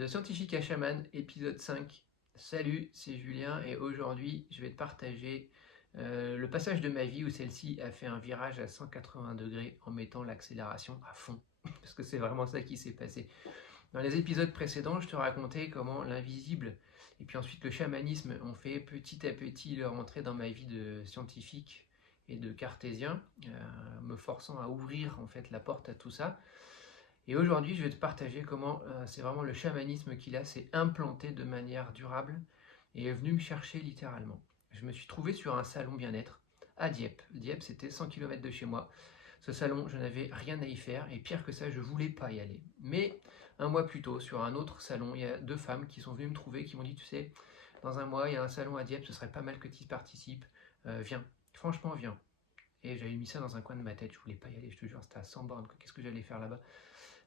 de Scientifique à Chaman, épisode 5. Salut, c'est Julien et aujourd'hui je vais te partager le passage de ma vie où celle-ci a fait un virage à 180 degrés en mettant l'accélération à fond. Parce que c'est vraiment ça qui s'est passé. Dans les épisodes précédents, je te racontais comment l'invisible et puis ensuite le chamanisme ont fait petit à petit leur entrée dans ma vie de scientifique et de cartésien, me forçant à ouvrir en fait la porte à tout ça. Et aujourd'hui, je vais te partager comment c'est vraiment le chamanisme qui là s'est implanté de manière durable et est venu me chercher littéralement. Je me suis trouvé sur un salon bien-être à Dieppe. Dieppe, c'était 100 km de chez moi. Ce salon, je n'avais rien à y faire et pire que ça, je voulais pas y aller. Mais un mois plus tôt, sur un autre salon, il y a deux femmes qui sont venues me trouver, qui m'ont dit, tu sais, dans un mois, il y a un salon à Dieppe, ce serait pas mal que tu y participes. Viens, franchement, viens. Et j'avais mis ça dans un coin de ma tête, je voulais pas y aller, je te jure, c'était à 100 bornes, qu'est-ce que j'allais faire là-bas?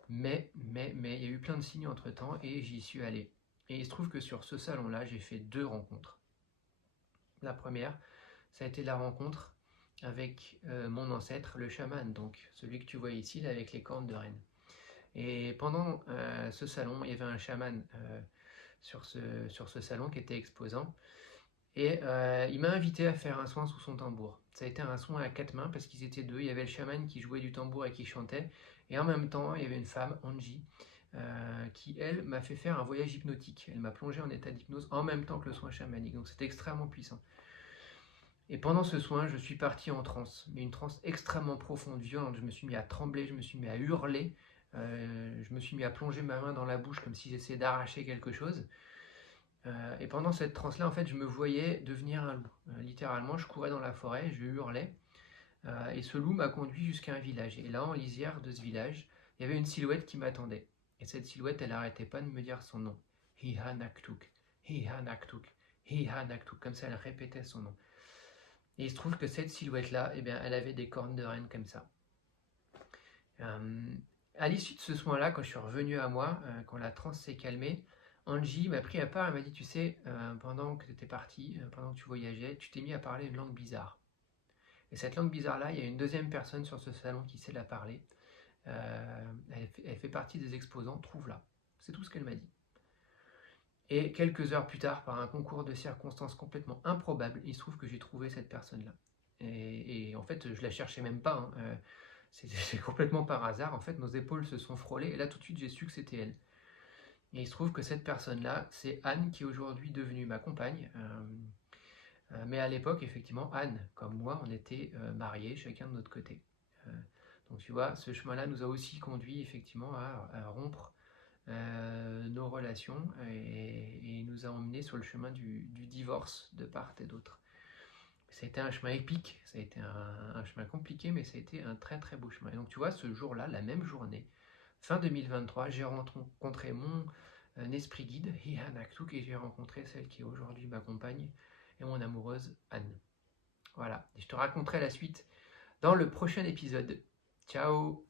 Mais, il y a eu plein de signes entre temps et j'y suis allé. Et il se trouve que sur ce salon-là, j'ai fait deux rencontres. La première, ça a été la rencontre avec mon ancêtre, le chaman, donc celui que tu vois ici, là, avec les cornes de reine. Et pendant ce salon, il y avait un chaman sur ce salon qui était exposant. Et il m'a invité à faire un soin sous son tambour. Ça a été un soin à quatre mains parce qu'ils étaient deux. Il y avait le chaman qui jouait du tambour et qui chantait. Et en même temps, il y avait une femme, Angie, qui, elle, m'a fait faire un voyage hypnotique. Elle m'a plongé en état d'hypnose en même temps que le soin chamanique. Donc c'était extrêmement puissant. Et pendant ce soin, je suis parti en transe. Mais une transe extrêmement profonde, violente. Je me suis mis à trembler, je me suis mis à hurler. Je me suis mis à plonger ma main dans la bouche comme si j'essayais d'arracher quelque chose. Et pendant cette transe-là, en fait, je me voyais devenir un loup. Littéralement, je courais dans la forêt, je hurlais, et ce loup m'a conduit jusqu'à un village. Et là, en lisière de ce village, il y avait une silhouette qui m'attendait. Et cette silhouette, elle n'arrêtait pas de me dire son nom. Hihanaktuk, Hihanaktuk, Hihanaktuk. Comme ça, elle répétait son nom. Et il se trouve que cette silhouette-là, eh bien, elle avait des cornes de reine comme ça. À l'issue de ce soin-là, quand je suis revenu à moi, quand la transe s'est calmée, Angie m'a pris à part, elle m'a dit, tu sais, pendant que tu étais parti, pendant que tu voyageais, tu t'es mis à parler une langue bizarre. Et cette langue bizarre-là, il y a une deuxième personne sur ce salon qui sait la parler. Elle fait partie des exposants, trouve-la. C'est tout ce qu'elle m'a dit. Et quelques heures plus tard, par un concours de circonstances complètement improbable, il se trouve que j'ai trouvé cette personne-là. Et en fait, je la cherchais même pas. Hein. C'est complètement par hasard. En fait, nos épaules se sont frôlées et là, tout de suite, j'ai su que c'était elle. Et il se trouve que cette personne-là, c'est Anne qui est aujourd'hui devenue ma compagne. Mais à l'époque, effectivement, Anne, comme moi, on était mariés, chacun de notre côté. Donc tu vois, ce chemin-là nous a aussi conduit effectivement à rompre nos relations et nous a emmenés sur le chemin du divorce de part et d'autre. Ça a été un chemin épique, ça a été un chemin compliqué, mais ça a été un très très beau chemin. Et donc tu vois, ce jour-là, la même journée, fin 2023, j'ai rencontré mon esprit guide, Hihanaktuk, et j'ai rencontré celle qui aujourd'hui m'accompagne et mon amoureuse Anne. Voilà, et je te raconterai la suite dans le prochain épisode. Ciao!